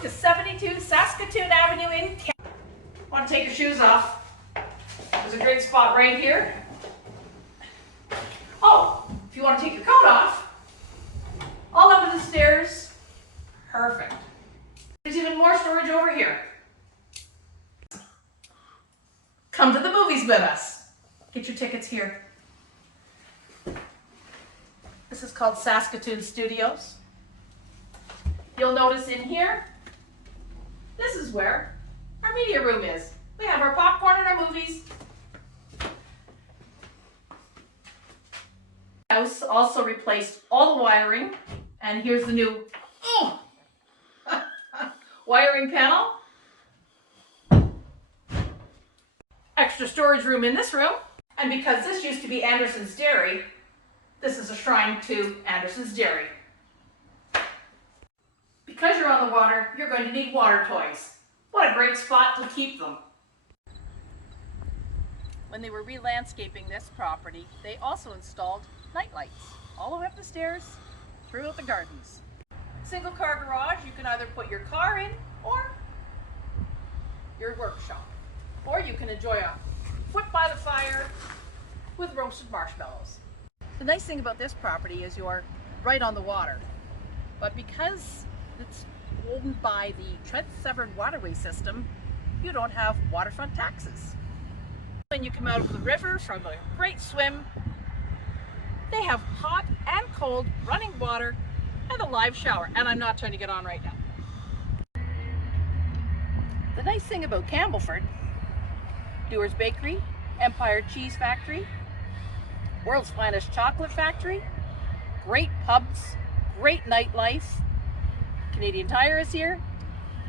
Welcome to 72 Saskatoon Avenue in Campbellford. Want to take your shoes off? There's a great spot right here. Oh, if you want to take your coat off, all up the stairs. Perfect. There's even more storage over here. Come to the movies with us. Get your tickets here. This is called Saskatoon Studios. You'll notice in here, this is where our media room is. We have our popcorn and our movies. House also replaced all the wiring, and here's the new wiring panel. Extra storage room in this room, and because this used to be Anderson's Dairy, this is a shrine to Anderson's Dairy. Because you're on the water, you're going to need water toys. What a great spot to keep them. When they were re-landscaping this property, they also installed night lights all the way up the stairs, throughout the gardens. Single car garage, you can either put your car in or your workshop. Or you can enjoy a foot by the fire with roasted marshmallows. The nice thing about this property is you're right on the water, but because it's owned by the Trent River waterway system, you don't have waterfront taxes. When you come out of the river from a great swim, they have hot and cold running water and a live shower, and I'm not trying to get on right now. The nice thing about Campbellford, Dewar's Bakery, Empire Cheese Factory, World's Finest Chocolate Factory, great pubs, great nightlife. Canadian Tire is here.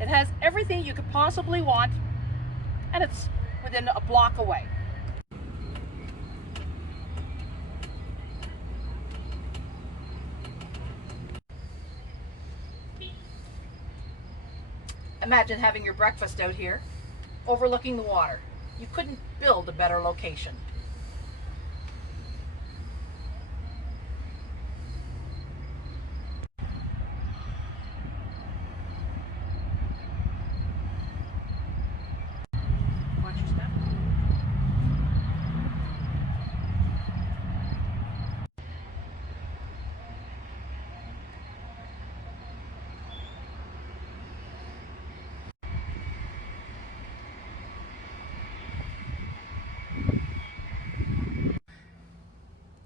It has everything you could possibly want, and it's within a block away. Imagine having your breakfast out here, overlooking the water. You couldn't build a better location. Watch your step.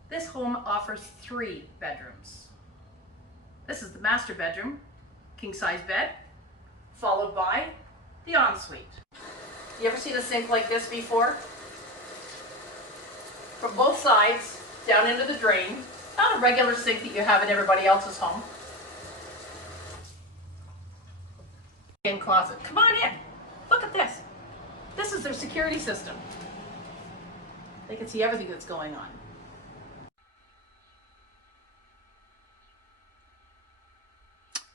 This home offers 3 bedrooms. This is the master bedroom, king-size bed, followed by the ensuite. You ever seen a sink like this before? From both sides, down into the drain. Not a regular sink that you have in everybody else's home. In closet. Come on in. Look at this. This is their security system. They can see everything that's going on.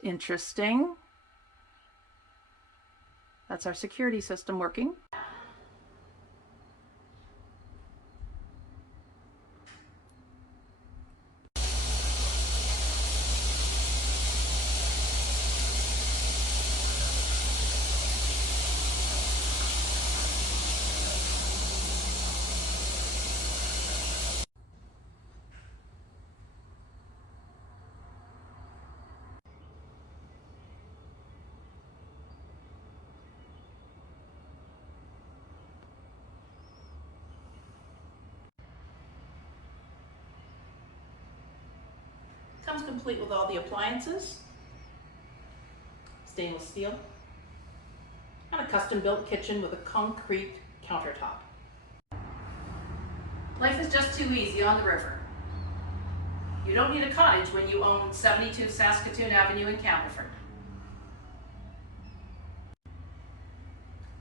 Interesting. That's our security system working. Comes complete with all the appliances, stainless steel, and a custom-built kitchen with a concrete countertop. Life is just too easy on the river. You don't need a cottage when you own 72 Saskatoon Avenue in Campbellford.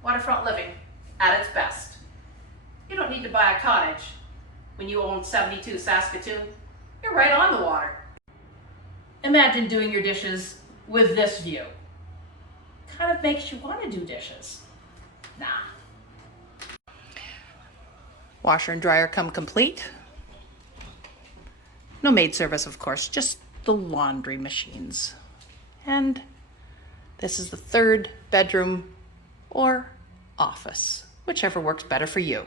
Waterfront living at its best. You don't need to buy a cottage when you own 72 Saskatoon. You're right on the water. Imagine doing your dishes with this view. Kind of makes you want to do dishes. Nah. Washer and dryer come complete. No maid service, of course, just the laundry machines. And This is the third bedroom or office, whichever works better for you.